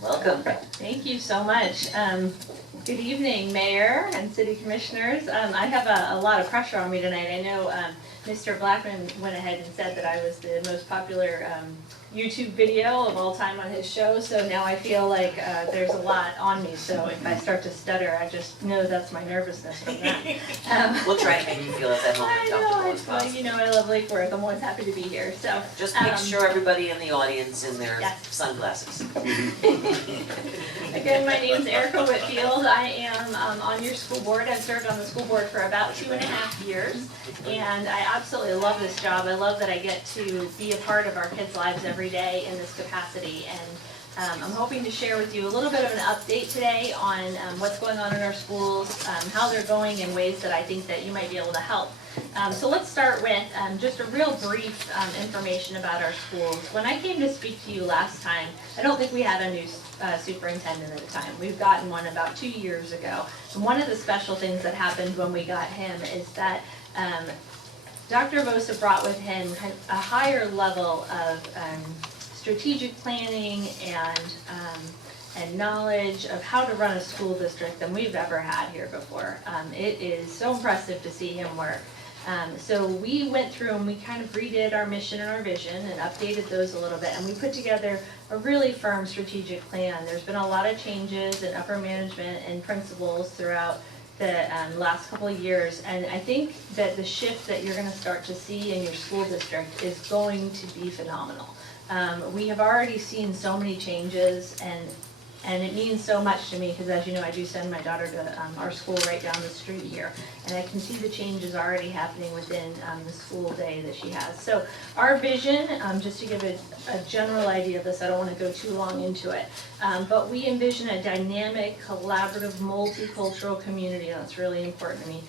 Welcome. Thank you so much. Good evening, Mayor and City Commissioners. I have a lot of pressure on me tonight. I know Mr. Blackman went ahead and said that I was the most popular YouTube video of all time on his show, so now I feel like there's a lot on me, so if I start to stutter, I just know that's my nervousness from that. We'll try and make you feel as at home and comfortable as Well, possible. you know, I love Lake Worth. I'm always happy to be here, so. Just make sure everybody in the audience in their Yes. sunglasses. Again, my name's Erica Whitfield. I am on your school board. I've served on the school board for about 2.5 years, and I absolutely love this job. I love that I get to be a part of our kids' lives every day in this capacity, and I'm hoping to share with you a little bit of an update today on what's going on in our schools, how they're going in ways that I think that you might be able to help. So let's start with just a real brief information about our schools. When I came to speak to you last time, I don't think we had a new superintendent at the time. We've gotten one about 2 years ago. And one of the special things that happened when we got him is that Dr. Vosa brought with him kind of a higher level of strategic planning and knowledge of how to run a school district than we've ever had here before. It is so impressive to see him work. So we went through and we kind of redid our mission and our vision and updated those a little bit, and we put together a really firm strategic plan. There's been a lot of changes in upper management and principals throughout the last couple of years, and I think that the shift that you're going to start to see in your school district is going to be phenomenal. We have already seen so many changes, and it means so much to me because, as you know, I do send my daughter to our school right down the street here, and I can see the changes already happening within the school day that she has. So our vision, just to give a general idea of this, I don't want to go too long into it, but we envision a dynamic, collaborative, multicultural community, and that's really important to me,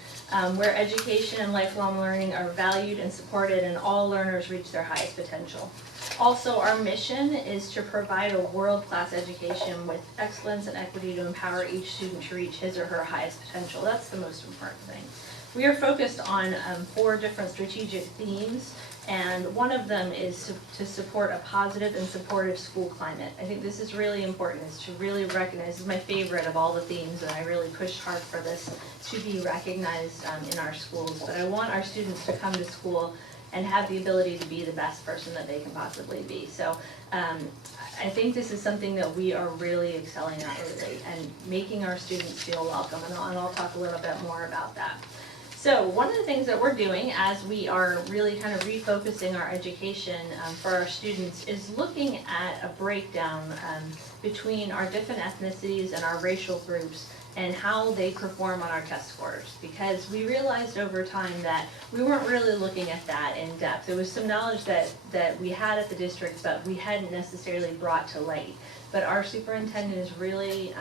where education and lifelong learning are valued and supported and all learners reach their highest potential. Also, our mission is to provide a world-class education with excellence and equity to empower each student to reach his or her highest potential. That's the most important thing. We are focused on 4 different strategic themes, and one of them is to support a positive and supportive school climate. I think this is really important, is to really recognize, this is my favorite of all the themes, and I really pushed hard for this to be recognized in our schools. But I want our students to come to school and have the ability to be the best person that they can possibly be. So I think this is something that we are really excelling at lately, and making our students feel welcome, and I'll talk a little bit more about that. So one of the things that we're doing as we are really kind of refocusing our education for our students is looking at a breakdown between our different ethnicities and our racial groups and how they perform on our test scores, because we realized over time that we weren't really looking at that in depth. There was some knowledge that we had at the district, but we hadn't necessarily brought to light. But our superintendent is really,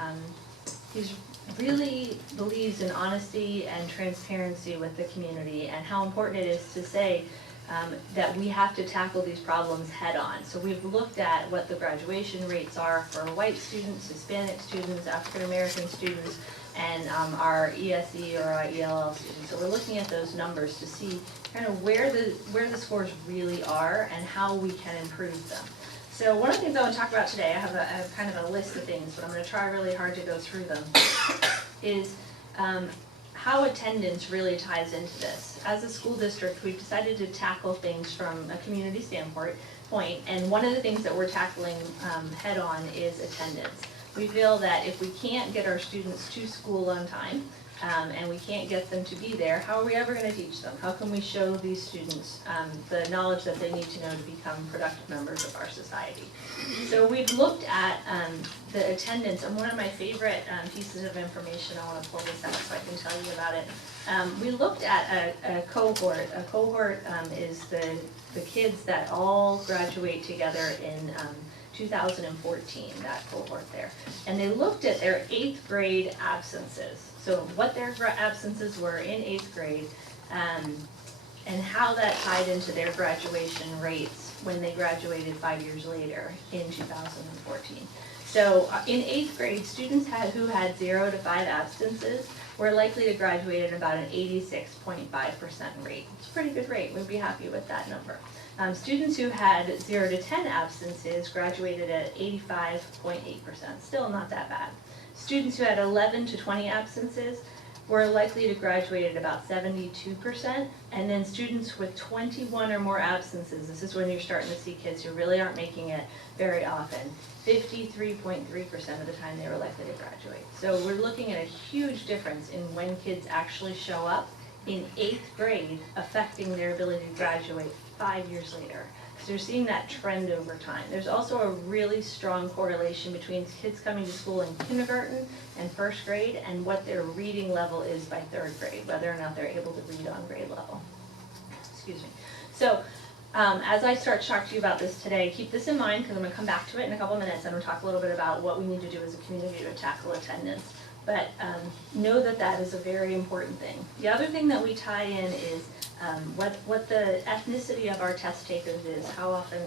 he's really believes in honesty and transparency with the community, and how important it is to say that we have to tackle these problems head on. So we've looked at what the graduation rates are for white students, Hispanic students, African American students, and our ESE or our ELL students. So we're looking at those numbers to see kind of where the scores really are and how we can improve them. So one of the things I want to talk about today, I have kind of a list of things, but I'm going to try really hard to go through them, is how attendance really ties into this. As a school district, we've decided to tackle things from a community standpoint, and one of the things that we're tackling head on is attendance. We feel that if we can't get our students to school on time, and we can't get them to be there, how are we ever going to teach them? How can we show these students the knowledge that they need to know to become productive members of our society? So we've looked at the attendance, and one of my favorite pieces of information, I want to pull this out so I can tell you about it. We looked at a cohort. A cohort is the kids that all graduate together in 2014, that cohort there. And they looked at their 8th grade absences. So what their absences were in 8th grade, and how that tied into their graduation rates when they graduated 5 years later in 2014. So in 8th grade, students who had 0 to 5 absences were likely to graduate at about an 86.5% rate. It's a pretty good rate. We'd be happy with that number. Students who had 0 to 10 absences graduated at 85.8%. Still not that bad. Students who had 11 to 20 absences were likely to graduate at about 72%, and then students with 21 or more absences, this is when you're starting to see kids who really aren't making it very often, 53.3% of the time they were likely to graduate. So we're looking at a huge difference in when kids actually show up in 8th grade, affecting their ability to graduate 5 years later. So you're seeing that trend over time. There's also a really strong correlation between kids coming to school in kindergarten and 1st grade and what their reading level is by 3rd grade, whether or not they're able to read on grade level. Excuse me. So as I start to talk to you about this today, keep this in mind because I'm going to come back to it in a couple minutes. I'm going to talk a little bit about what we need to do as a community to tackle attendance. But know that that is a very important thing. The other thing that we tie in is what the ethnicity of our test takers is, how often,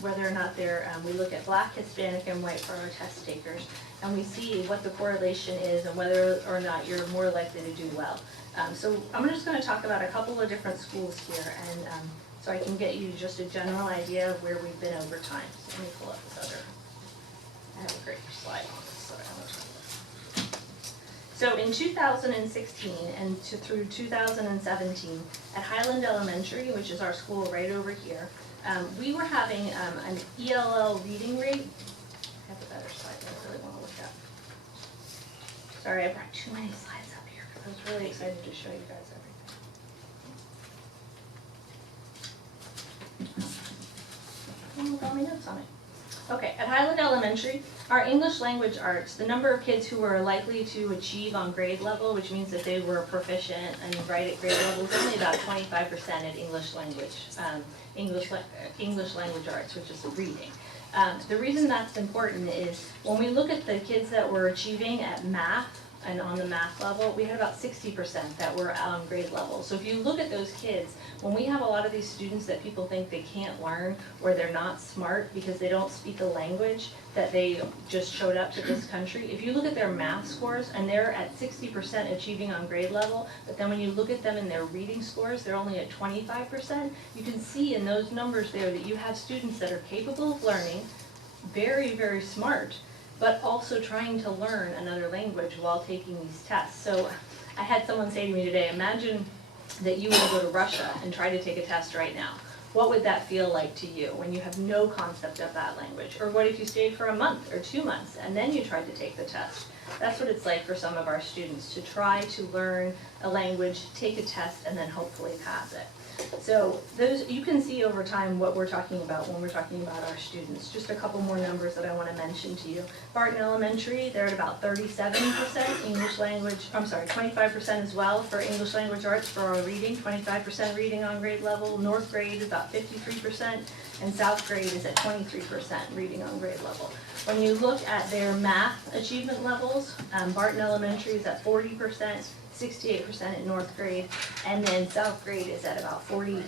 whether or not they're, we look at Black, Hispanic, and white for our test takers, and we see what the correlation is and whether or not you're more likely to do well. So I'm just going to talk about a couple of different schools here, and so I can get you just a general idea of where we've been over time. So let me pull up this other, I have a great slide on this, so I want to talk about. So in 2016 and through 2017, at Highland Elementary, which is our school right over here, we were having an ELL reading rate. I have a better slide that I really want to look at. Sorry, I brought too many slides up here because I was really excited to show you guys everything. Got my notes on it. Okay, at Highland Elementary, our English language arts, the number of kids who were likely to achieve on grade level, which means that they were proficient and right at grade level, is only about 25% at English language arts, which is reading. The reason that's important is when we look at the kids that were achieving at math and on the math level, we had about 60% that were on grade level. So if you look at those kids, when we have a lot of these students that people think they can't learn or they're not smart because they don't speak a language that they just showed up to this country, if you look at their math scores and they're at 60% achieving on grade level, but then when you look at them in their reading scores, they're only at 25%, you can see in those numbers there that you have students that are capable of learning, very, very smart, but also trying to learn another language while taking these tests. So I had someone say to me today, imagine that you were to go to Russia and try to take a test right now. What would that feel like to you when you have no concept of that language? Or what if you stayed for a month or 2 months and then you tried to take the test? That's what it's like for some of our students, to try to learn a language, take a test, and then hopefully pass it. So those, you can see over time what we're talking about when we're talking about our students. Just a couple more numbers that I want to mention to you. Barton Elementary, they're at about 37% English language, 25% as well for English language arts for our reading, 25% reading on grade level. North grade is about 53%, and South grade is at 23% reading on grade level. When you look at their math achievement levels, Barton Elementary is at 40%, 68% at North grade, and then South grade is at about 46%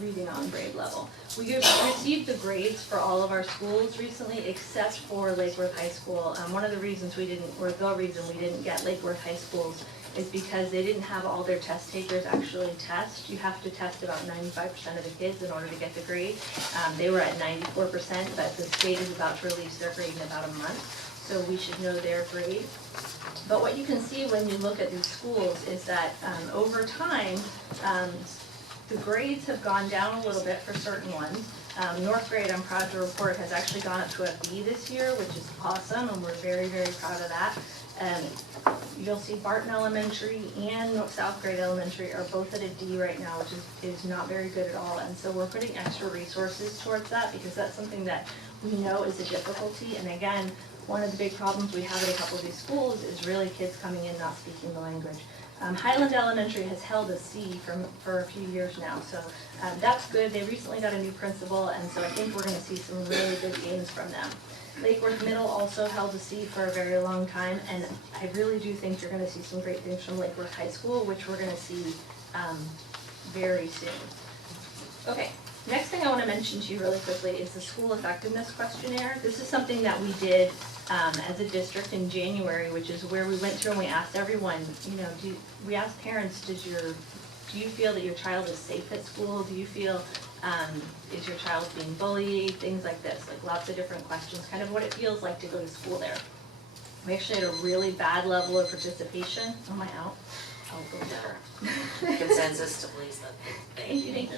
reading on grade level. We received the grades for all of our schools recently, except for Lake Worth High School. One of the reasons we didn't, or the reason we didn't get Lake Worth High Schools is because they didn't have all their test takers actually test. You have to test about 95% of the kids in order to get the grade. They were at 94%, but the state is about to release their grade in about a month, so we should know their grade. But what you can see when you look at these schools is that over time, the grades have gone down a little bit for certain ones. North grade, I'm proud to report, has actually gone up to a B this year, which is awesome, and we're very, very proud of that. You'll see Barton Elementary and South Grade Elementary are both at a D right now, which is not very good at all. And so we're putting extra resources towards that because that's something that we know is a difficulty. And again, one of the big problems we have at a couple of these schools is really kids coming in not speaking the language. Highland Elementary has held a C for a few years now, so that's good. They recently got a new principal, and so I think we're going to see some really good gains from them. Lake Worth Middle also held a C for a very long time, and I really do think you're going to see some great things from Lake Worth High School, which we're going to see very soon. Okay, Next thing I want to mention to you really quickly is the school effectiveness questionnaire. This is something that we did as a district in January, which is where we went through and we asked everyone, we asked parents, do you feel that your child is safe at school? Do you feel, is your child being bullied? Things like this, like lots of different questions, kind of what it feels like to go to school there. We actually had a really bad level of participation. Oh, am I out? I'll go there. Consensus to please them. Thank you.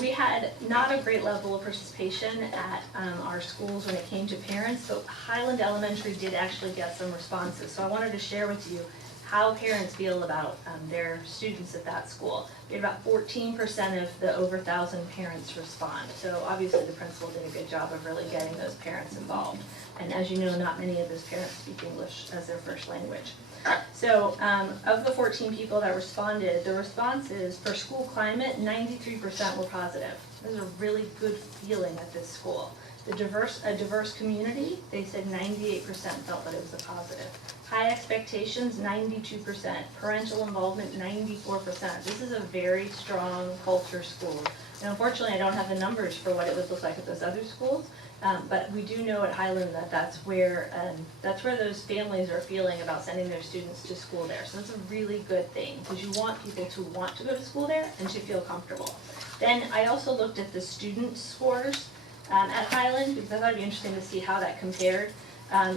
We had not a great level of participation at our schools when it came to parents, but Highland Elementary did actually get some responses. So I wanted to share with you how parents feel about their students at that school. We had about 14% of the over 1,000 parents respond. So obviously the principal did a good job of really getting those parents involved. And as you know, not many of those parents speak English as their first language. So of the 14 people that responded, the responses for school climate, 93% were positive. This is a really good feeling at this school. A diverse community, they said 98% felt that it was a positive. High expectations, 92%. Parental involvement, 94%. This is a very strong culture school. And unfortunately, I don't have the numbers for what it would look like at those other schools, but we do know at Highland that that's where those families are feeling about sending their students to school there. So that's a really good thing, because you want people to want to go to school there and to feel comfortable. Then I also looked at the student scores at Highland, because I thought it'd be interesting to see how that compared.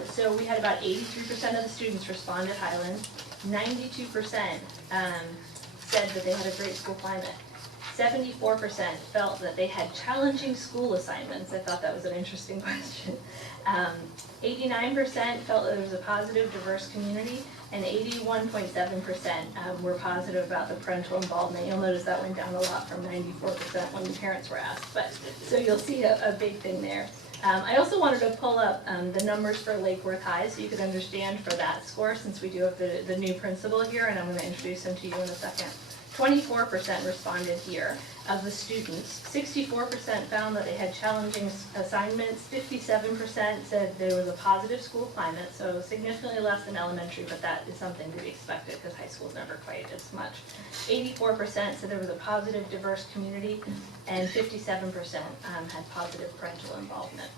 So we had about 83% of the students respond at Highland. 92% said that they had a great school climate. 74% felt that they had challenging school assignments. I thought that was an interesting question. 89% felt that it was a positive, diverse community, and 81.7% were positive about the parental involvement. You'll notice that went down a lot from 94% when the parents were asked, but so you'll see a big thing there. I also wanted to pull up the numbers for Lake Worth High so you could understand for that score, since we do have the new principal here, and I'm going to introduce him to you in a second. 24% responded here of the students. 64% found that they had challenging assignments. 57% said there was a positive school climate, so significantly less than elementary, but that is something to be expected because high school's never quite as much. 84% said there was a positive, diverse community, and 57% had positive parental involvement.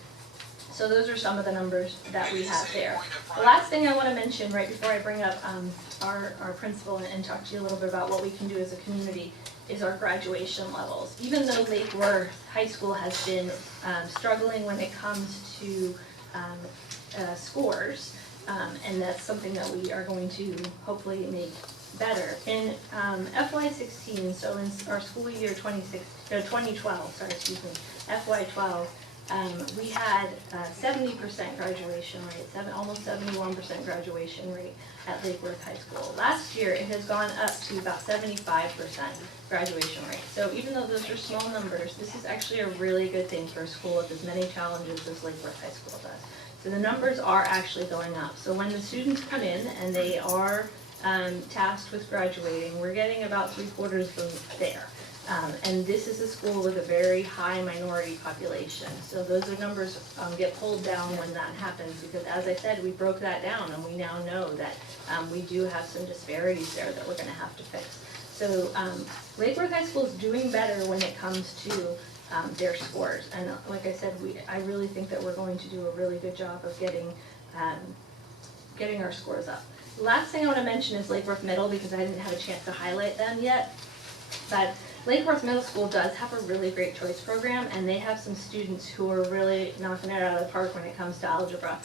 So those are some of the numbers that we have there. The last thing I want to mention right before I bring up our principal and talk to you a little bit about what we can do as a community is our graduation levels. Even though Lake Worth High School has been struggling when it comes to scores, and that's something that we are going to hopefully make better. In FY16, so in our school year 2012, FY12, we had 70% graduation rate, almost 71% graduation rate at Lake Worth High School. Last year, it has gone up to about 75% graduation rate. So even though those are small numbers, this is actually a really good thing for a school with as many challenges as Lake Worth High School does. So the numbers are actually going up. So when the students come in and they are tasked with graduating, we're getting about 3/4 of them there. And this is a school with a very high minority population. So those numbers get pulled down when that happens, because as I said, we broke that down and we now know that we do have some disparities there that we're going to have to fix. So Lake Worth High School is doing better when it comes to their scores. And like I said, I really think that we're going to do a really good job of getting our scores up. The last thing I want to mention is Lake Worth Middle, because I didn't have a chance to highlight them yet. But Lake Worth Middle School does have a really great choice program, and they have some students who are really knocking it out of the park when it comes to algebra.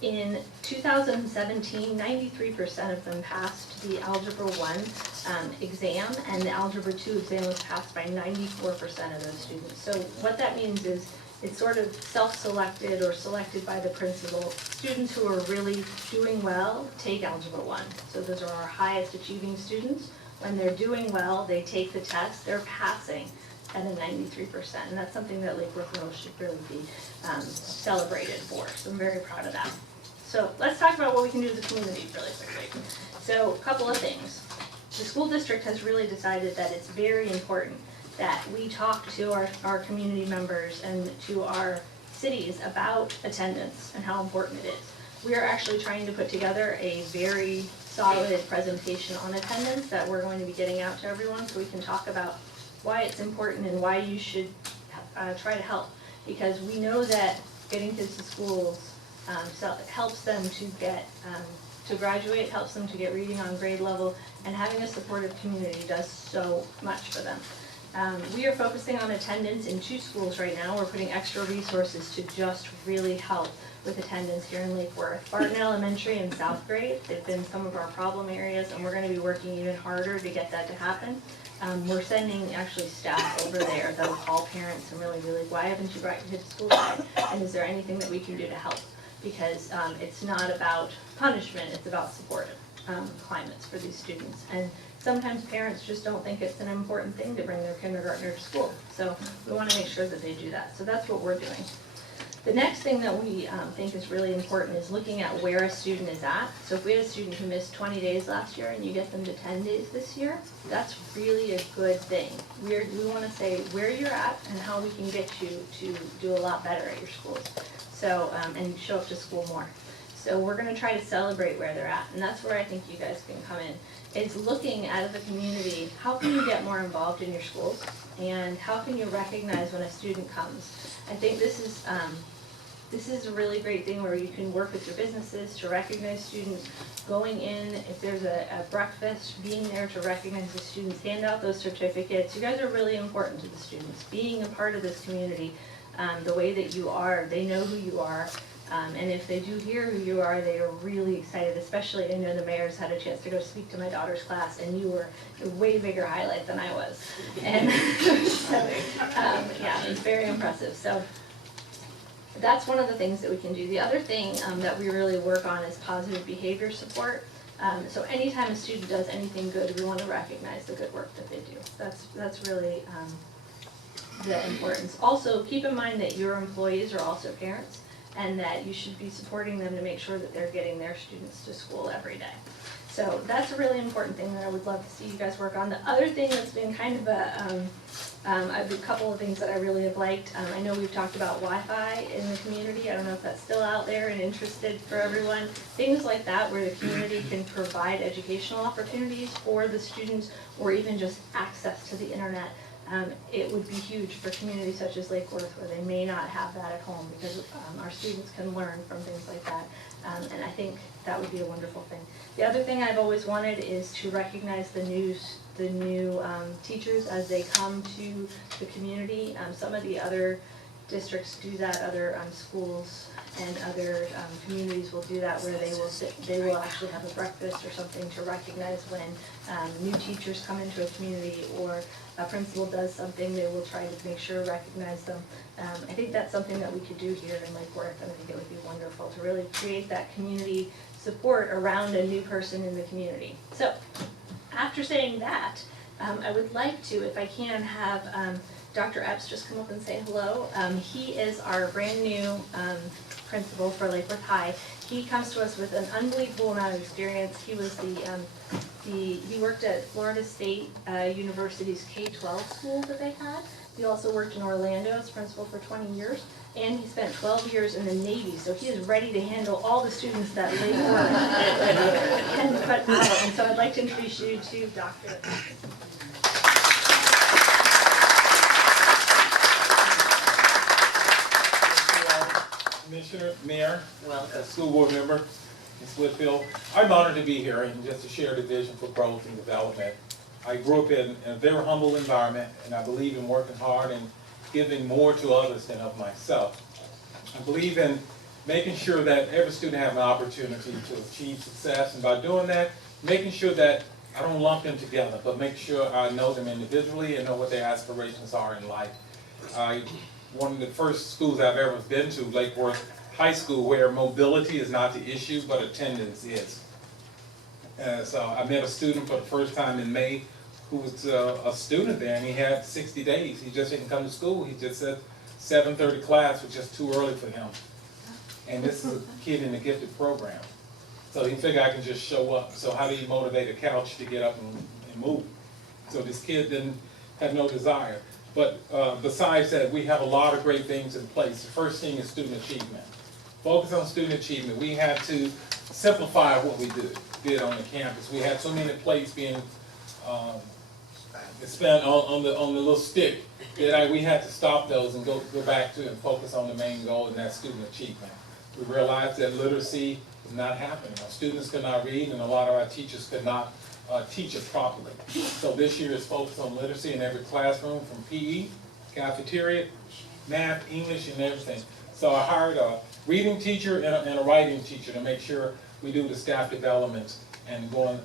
In 2017, 93% of them passed the Algebra 1 exam, and the Algebra 2 exam was passed by 94% of those students. So what that means is it's sort of self-selected or selected by the principal. Students who are really doing well take Algebra 1. So those are our highest achieving students. When they're doing well, they take the test, they're passing at a 93%. And that's something that Lake Worth Middle should really be celebrated for. So I'm very proud of that. So let's talk about what we can do as a community really quickly. So a couple of things. The school district has really decided that it's very important that we talk to our community members and to our cities about attendance and how important it is. We are actually trying to put together a very solid presentation on attendance that we're going to be getting out to everyone, so we can talk about why it's important and why you should try to help. Because we know that getting kids to schools helps them to get to graduate, helps them to get reading on grade level, and having a supportive community does so much for them. We are focusing on attendance in 2 schools right now. We're putting extra resources to just really help with attendance here in Lake Worth. Barton Elementary and South Grade, they've been some of our problem areas, and we're going to be working even harder to get that to happen. We're sending actually staff over there that'll call parents and really be like, why haven't you brought your kids to school today? And is there anything that we can do to help? Because it's not about punishment, it's about supportive climates for these students. And sometimes parents just don't think it's an important thing to bring their kindergartner to school. So we want to make sure that they do that. So that's what we're doing. The next thing that we think is really important is looking at where a student is at. So if we had a student who missed 20 days last year and you get them to 10 days this year, that's really a good thing. We want to say where you're at and how we can get you to do a lot better at your schools. So, and show up to school more. So we're going to try to celebrate where they're at, and that's where I think you guys can come in. Is looking at the community, how can you get more involved in your schools, and how can you recognize when a student comes? I think this is a really great thing where you can work with your businesses to recognize students, going in, if there's a breakfast, being there to recognize the students, hand out those certificates. You guys are really important to the students. Being a part of this community, the way that you are, they know who you are. And if they do hear who you are, they are really excited, especially I know the mayor's had a chance to go speak to my daughter's class, and you were a way bigger highlight than I was. And so, yeah, it's very impressive. So that's one of the things that we can do. The other thing that we really work on is positive behavior support. So anytime a student does anything good, we want to recognize the good work that they do. That's really the importance. Also, keep in mind that your employees are also parents, and that you should be supporting them to make sure that they're getting their students to school every day. So that's a really important thing that I would love to see you guys work on. The other thing that's been kind of a couple of things that I really have liked. I know we've talked about Wi-Fi in the community. I don't know if that's still out there and interested for everyone. Things like that where the community can provide educational opportunities for the students, or even just access to the internet. It would be huge for communities such as Lake Worth, where they may not have that at home, because our students can learn from things like that. And I think that would be a wonderful thing. The other thing I've always wanted is to recognize the new teachers as they come to the community. Some of the other districts do that, other schools and other communities will do that, where they will actually have a breakfast or something to recognize when new teachers come into a community, or a principal does something, they will try to make sure to recognize them. I think that's something that we could do here in Lake Worth, and I think it would be wonderful to really create that community support around a new person in the community. So, after saying that, I would like to, if I can, have Dr. Epps just come up and say hello. He is our brand new principal for Lake Worth High. He comes to us with an unbelievable amount of experience. He was he worked at Florida State University's K-12 school that they had. He also worked in Orlando as principal for 20 years, and he spent 12 years in the Navy, so he is ready to handle all the students that Lake Worth can put out. And so I'd like to introduce you to Dr. Commissioner, Mayor, Welcome. School Board Member, Ms. Whitfield. I'm honored to be here and just to share the vision for growth and development. I grew up in a very humble environment, and I believe in working hard and giving more to others than of myself. I believe in making sure that every student has an opportunity to achieve success, and by doing that, making sure that I don't lump them together, but make sure I know them individually and know what their aspirations are in life. One of the first schools I've ever been to, Lake Worth High School, where mobility is not the issue, but attendance is. So I met a student for the first time in May who was a student there, and he had 60 days. He just didn't come to school. He just said 7:30 class was just too early for him. And this is a kid in a gifted program. So he figured I can just show up. So how do you motivate a couch to get up and move? So this kid didn't have no desire. But besides that, we have a lot of great things in place. The first thing is student achievement. Focus on student achievement. We had to simplify what we did on the campus. We had so many plates being spent on the little stick, that we had to stop those and go back to and focus on the main goal, and that's student achievement. We realized that literacy was not happening. Our students could not read, and a lot of our teachers could not teach it properly. So this year is focused on literacy in every classroom, from PE, cafeteria, math, English, and everything. So I hired a reading teacher and a writing teacher to make sure we do the staff development and going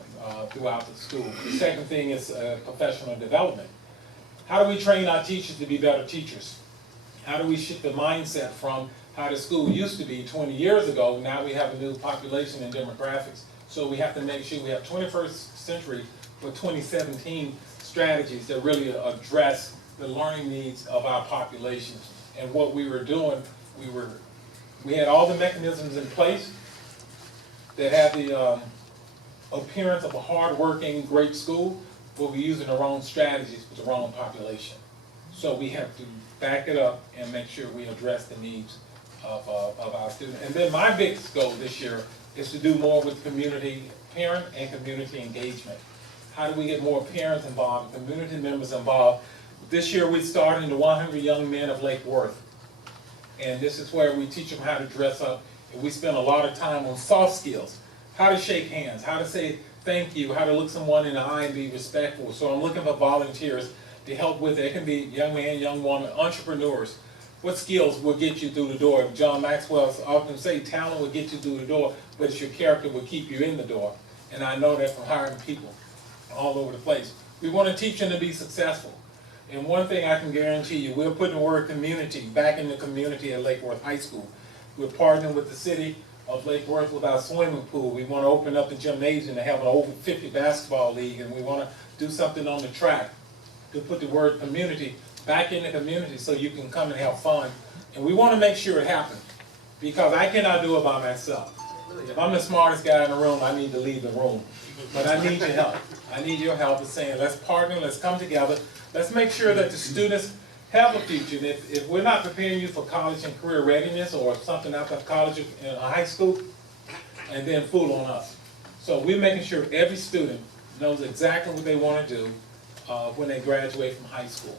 throughout the school. The second thing is professional development. How do we train our teachers to be better teachers? How do we shift the mindset from how the school used to be 20 years ago? Now we have a new population and demographics. So we have to make sure we have 21st century for 2017 strategies that really address the learning needs of our population. And what we were doing, we had all the mechanisms in place that had the appearance of a hard-working, great school, but we're using the wrong strategies with the wrong population. So we have to back it up and make sure we address the needs of our students. And then my biggest goal this year is to do more with parent and community engagement. How do we get more parents involved, community members involved? This year we're starting the 100 Young Men of Lake Worth. And this is where we teach them how to dress up. And we spend a lot of time on soft skills. How to shake hands, how to say thank you, how to look someone in the eye and be respectful. So I'm looking for volunteers to help with it. It can be young man, young woman, entrepreneurs. What skills will get you through the door? John Maxwell often say talent will get you through the door, but it's your character will keep you in the door. And I know that from hiring people all over the place. We want to teach them to be successful. And one thing I can guarantee you, we're putting the word community back in the community at Lake Worth High School. We're partnering with the city of Lake Worth with our swimming pool. We want to open up the gymnasium to have an over 50 basketball league, and we want to do something on the track to put the word community back in the community so you can come and have fun. And we want to make sure it happens, because I cannot do it by myself. If I'm the smartest guy in the room, I need to leave the room. But I need your help. I need your help in saying, let's partner, let's come together, let's make sure that the students have a future. And if we're not preparing you for college and career readiness or something after college and high school, and then fool on us. So we're making sure every student knows exactly what they want to do when they graduate from high school.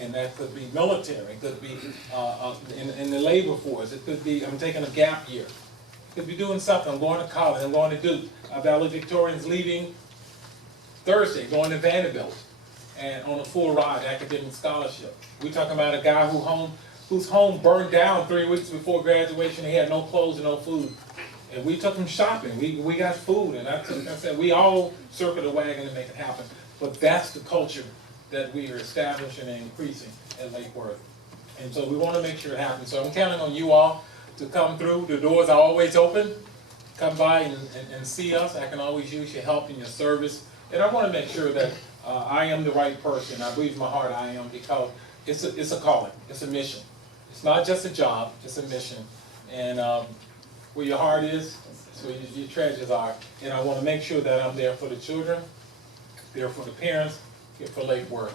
And that could be military, it could be in the labor force, it could be I'm taking a gap year. It could be doing something, I'm going to college, I'm going to Duke. Our valedictorian's leaving Thursday, going to Vanderbilt, and on a full ride academic scholarship. We're talking about a guy whose home burned down 3 weeks before graduation. He had no clothes and no food. And we took him shopping. We got food, and I said, we all circle the wagon to make it happen. But that's the culture that we are establishing and increasing at Lake Worth. And so we want to make sure it happens. So I'm counting on you all to come through. The doors are always open. Come by and see us. I can always use your help and your service. And I want to make sure that I am the right person. I believe in my heart I am, because it's a calling. It's a mission. It's not just a job. It's a mission. And where your heart is, that's where your treasures are. And I want to make sure that I'm there for the children, there for the parents, here for Lake Worth.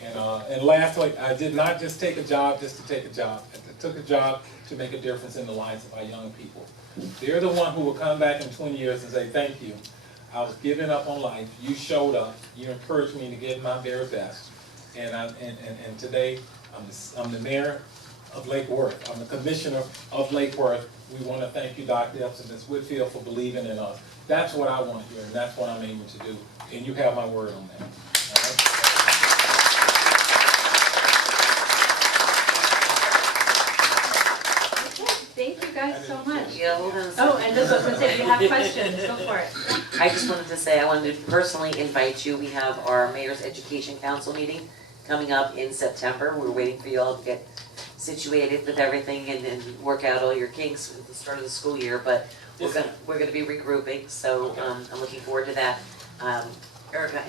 And lastly, I did not just take a job just to take a job. I took a job to make a difference in the lives of our young people. They're the one who will come back in 20 years and say, thank you. I was giving up on life. You showed up. You encouraged me to give my very best. And today, I'm the mayor of Lake Worth. I'm the commissioner of Lake Worth. We want to thank you, Dr. Epps and Ms. Whitfield, for believing in us. That's what I want to hear, and that's what I'm aiming to do. And you have my word on that. All right? Thank you guys so much. Yeah, hold on a second. Oh, and this was going to say, if you have questions, go for it. I just wanted to say, I wanted to personally invite you. We have our Mayor's Education Council meeting coming up in September. We're waiting for you all to get situated with everything and work out all your kinks at the start of the school year, but we're gonna be regrouping, so I'm looking forward to that. Erica,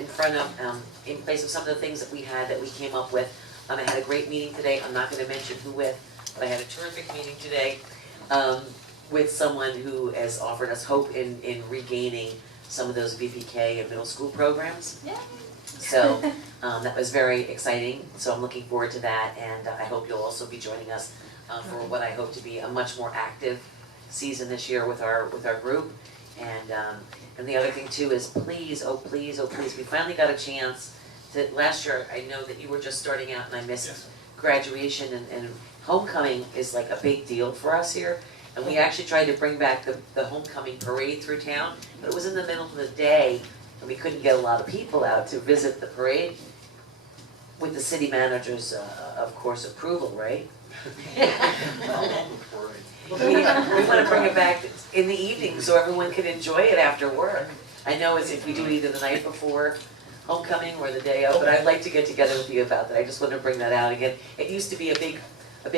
in place of some of the things that we came up with, I had a great meeting today. I'm not gonna mention who with, but I had a terrific meeting today with someone who has offered us hope in regaining some of those VPK and middle school programs. Yeah. So that was very exciting, so I'm looking forward to that, and I hope you'll also be joining us for what I hope to be a much more active season this year with our group. And the other thing too is please, oh please, we finally got a chance last year, I know that you were just starting out and I missed Yes. graduation and homecoming is like a big deal for us here. And we actually tried to bring back the homecoming parade through town, but it was in the middle of the day and we couldn't get a lot of people out to visit the parade with the city manager's, of course, approval, right? We wanna bring it back in the evening so everyone can enjoy it after work. I know it's if we do it either the night before homecoming or the day of, but I'd like to get together with you about that. I just wanted to bring that out again. It used to be a big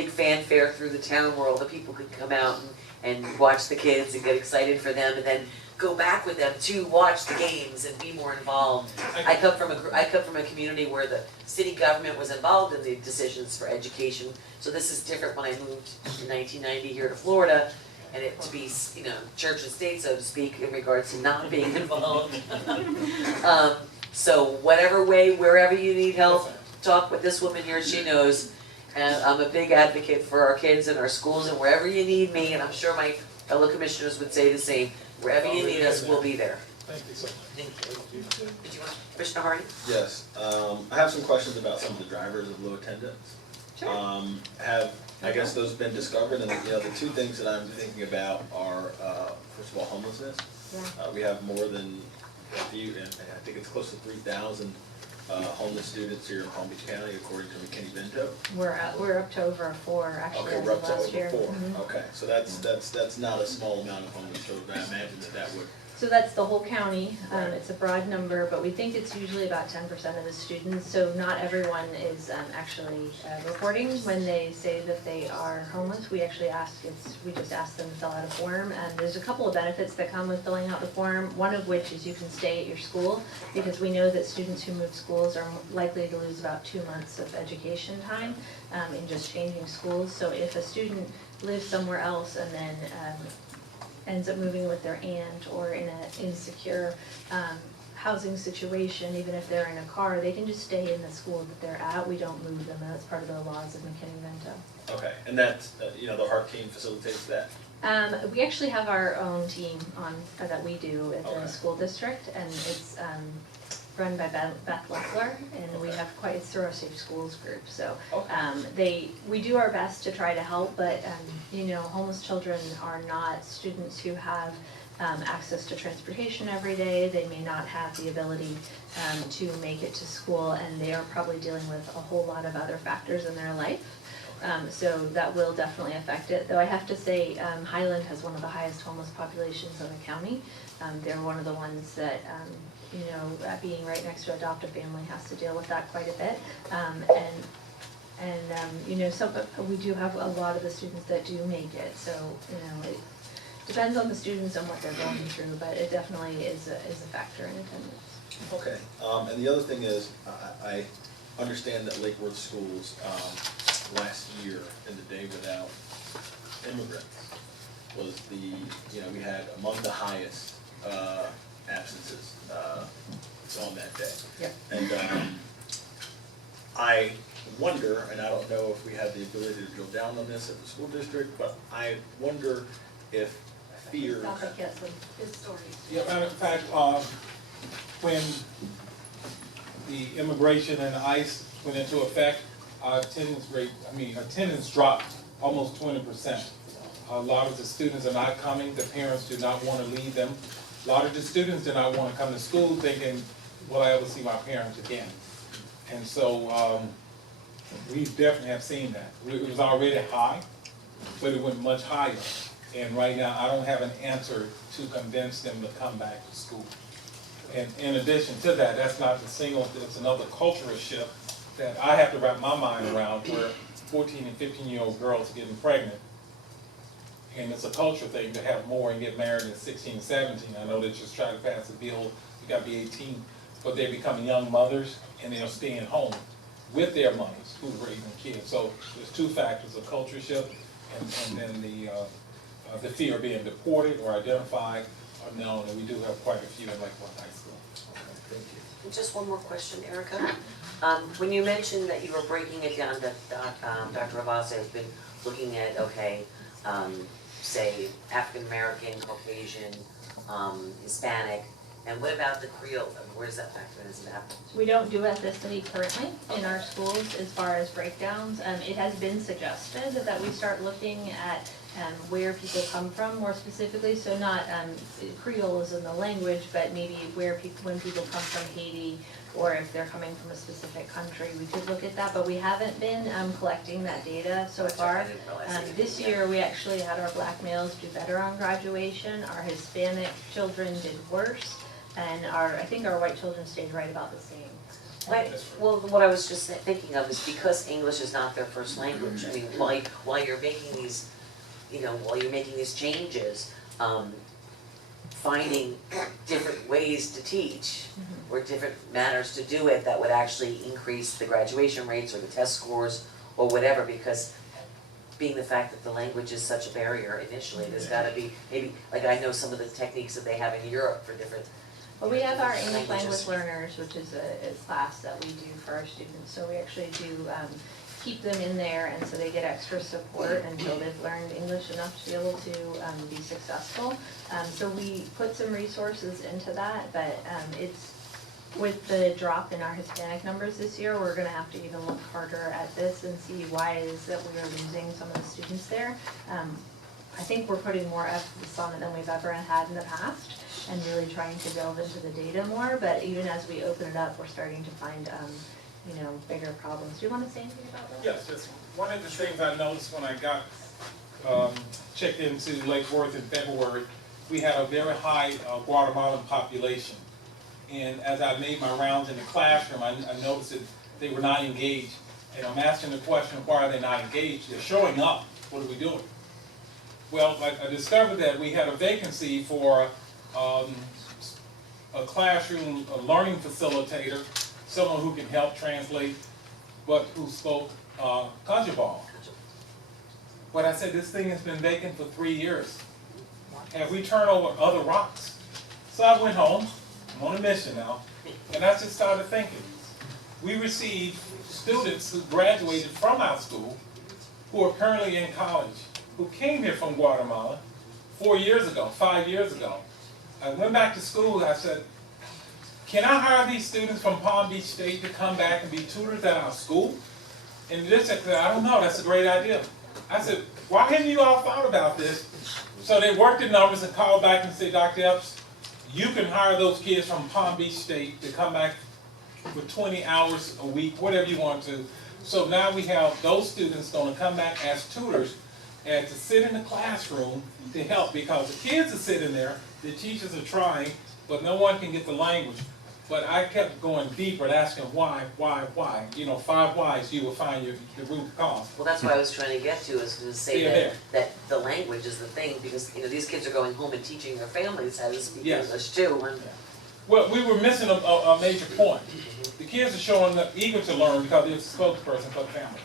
fanfare through the town where all the people could come out and watch the kids and get excited for them and then go back with them to watch the games and be more involved. I come from a community where the city government was involved in the decisions for education, so this is different when I moved in 1990 here to Florida, and it to be, church and state, so to speak, in regards to not being involved. So whatever way, wherever you need help, talk with this woman here, she knows. And I'm a big advocate for our kids and our schools, and wherever you need me, and I'm sure my fellow commissioners would say the same, wherever you need us, we'll be there. Thank you so much. Thank you. Did you want, Commissioner Hardy? Yes, I have some questions about some of the drivers of low attendance. I guess those been discovered, and the two things that I'm thinking about are, first of all, homelessness. We have more than a few, and I think it's close to 3,000 homeless students here in Palm Beach County, according to McKinney-Vento. We're up to over 4 actually Okay, as we're of up to last over year. 4. Mhm. Okay, so that's not a small amount of homeless children. I imagine that would. So that's the whole county, Right. it's a broad number, but we think it's usually about 10% of the students, so not everyone is actually reporting when they say that they are homeless. We actually we just ask them to fill out a form, and there's a couple of benefits that come with filling out the form, one of which is you can stay at your school, because we know that students who move schools are likely to lose about 2 months of education time in just changing schools. So if a student lives somewhere else and then ends up moving with their aunt or in an insecure housing situation, even if they're in a car, they can just stay in the school that they're at. We don't move them, and that's part of the laws of McKinney-Vento. Okay, and that's, the HARP team facilitates that? We actually have our own team that we do at the Okay. school district, and it's run by Beth Leffler, and we have quite a thorough Safe Schools group, so we do our best to try to help, but homeless children are not students who have access to transportation every day. They may not have the ability to make it to school, and they are probably dealing with a whole lot of other factors in their life. So that will definitely affect it, though I have to say Highland has one of the highest homeless populations in the county. They're one of the ones that being right next to a adoptive family has to deal with that quite a bit. We do have a lot of the students that do make it, so, it depends on the students and what they're going through, but it definitely is a factor in attendance. Okay, and the other thing is, I understand that Lake Worth Schools, last year in the Day Without Immigrants was we had among the highest absences on that day. Yep. And I wonder, and I don't know if we have the ability to drill down on this at the school district, but I wonder if fears. Sounds like you have some good stories. Yeah, matter of fact, when the immigration and ICE went into effect, our attendance dropped almost 20%. A lot of the students are not coming, the parents do not want to leave them. A lot of the students do not want to come to school thinking, will I ever see my parents again? And so we definitely have seen that. It was already high, but it went much higher. And right now, I don't have an answer to convince them to come back to school. And in addition to that, that's not the single, it's another cultural shift that I have to wrap my mind around, where 14 and 15-year-old girls are getting pregnant. And it's a culture thing to have more and get married at 16, 17. I know they're just trying to pass a bill, you gotta be 18, but they're becoming young mothers and they're staying home with their monies, who's raising kids. So there's 2 factors, a culture shift and then the fear of being deported or identified or known, and we do have quite a few in Lakewood High School. Okay, thank you. And just one more question, Erica. When you mentioned that you were breaking it down, that Dr. Ravasa has been looking at, say, African American, Caucasian, Hispanic, And what about the Creole, where does that factor in as an app? We don't do ethnicity currently in our schools as far as breakdowns. It has been suggested that we start looking at where people come from more specifically, so not Creole is in the language, but maybe when people come from Haiti, or if they're coming from a specific country, we could look at that, but we haven't been collecting that data so far. I didn't realize it. This year, we actually had our black males do better on graduation, our Hispanic children did worse, and I think our white children stayed right about the same. Well, what I was just thinking of is because English is not their first language, I mean, while you're making these, while you're making these changes, finding different ways to teach or different manners to do it that would actually increase the graduation rates or the test scores or whatever, because being the fact that the language is such a barrier initially, there's gotta be, maybe, like I know some of the techniques that they have in Europe for different. Well, we have our English languages. language learners, which is a class that we do for our students, so we actually do keep them in there, and so they get extra support until they've learned English enough to be able to be successful. So we put some resources into that, but it's, with the drop in our Hispanic numbers this year, we're gonna have to even look harder at this and see why it is that we are losing some of the students there. I think we're putting more emphasis on it than we've ever had in the past, and really trying to delve into the data more, but even as we open it up, we're starting to find, bigger problems. Do you wanna say anything about that? Yes, just one of the things I noticed when I got checked into Lake Worth in February, we had a very high Guatemalan population. And as I made my rounds in the classroom, I noticed that they were not engaged. And I'm asking the question, why are they not engaged? They're showing up. What are we doing? Well, I discovered that we had a vacancy for a classroom, a learning facilitator, someone who can help translate, but who spoke Kajabal. But I said, this thing has been vacant for 3 years. Have we turned over other rocks? So I went home, I'm on a mission now, and I just started thinking. We received students who graduated from our school, who are currently in college, who came here from Guatemala 4 years ago, 5 years ago. I went back to school, I said, can I hire these students from Palm Beach State to come back and be tutors at our school? And they said, I don't know, that's a great idea. I said, why haven't you all thought about this? So they worked the numbers and called back and said, Dr. Epps, you can hire those kids from Palm Beach State to come back for 20 hours a week, whatever you want to. So now we have those students going to come back as tutors and to sit in the classroom to help, because the kids are sitting there, the teachers are trying, but no one can get the language. But I kept going deeper and asking why? 5 whys, you will find the root cause. Well, that's what I was trying to get to, is to say that the language is the thing, because, these kids are going home and teaching their families how to speak English too. And well, we were missing a major point. The kids are showing up eager to learn because they're a spokesperson for the family.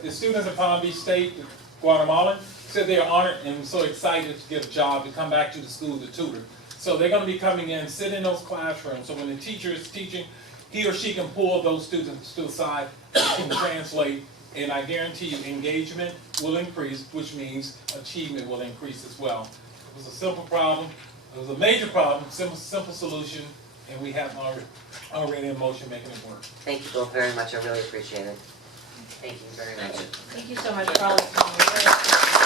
The students at Palm Beach State, Guatemalan, said they are honored and so excited to get a job to come back to the school to tutor. So they're going to be coming in, sit in those classrooms, so when the teacher is teaching, he or she can pull those students to the side and translate, and I guarantee you engagement will increase, which means achievement will increase as well. It was a simple problem, it was a major problem, simple solution, and we have already in motion making it work. thank you both very much, I really appreciate it. Thank you very much. Thank you so much for all this.